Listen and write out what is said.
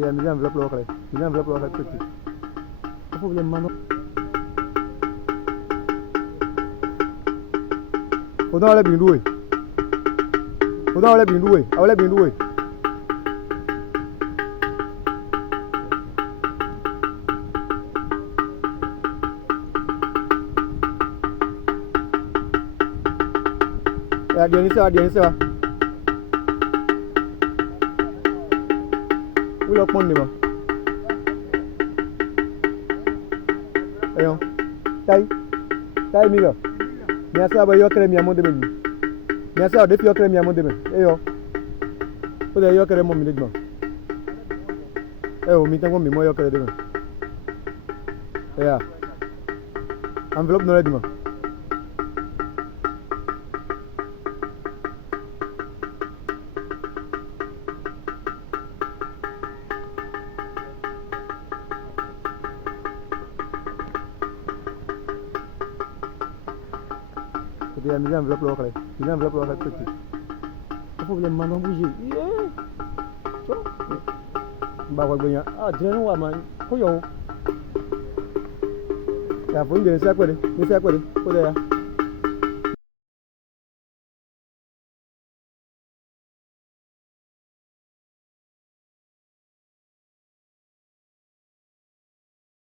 dia mis enveloppe local. Mis enveloppe local petit. Pas problème maintenant. Faut dans les bindoué. Faut dans les bindoué. Ah les bindoué. Dia ni sa. Ulo pon ni ba? Ayo. Tai mi lo. Mi asa ba yo kere mi amode me. Mi asa de fi yo kere mi amode me. Ayo. O de yo kere mo mi de ma. Ayo mi tan ko mi mo yo kere de me. Yeah. Envelope no ready ma. Dia mis enveloppe local. Mis enveloppe local petit. Pas problème maintenant bouger. Ba wa gboyan. Ah, dire no wa man. Ko yo. Ya fo nje se pere. Ni se pere. Ko de ya.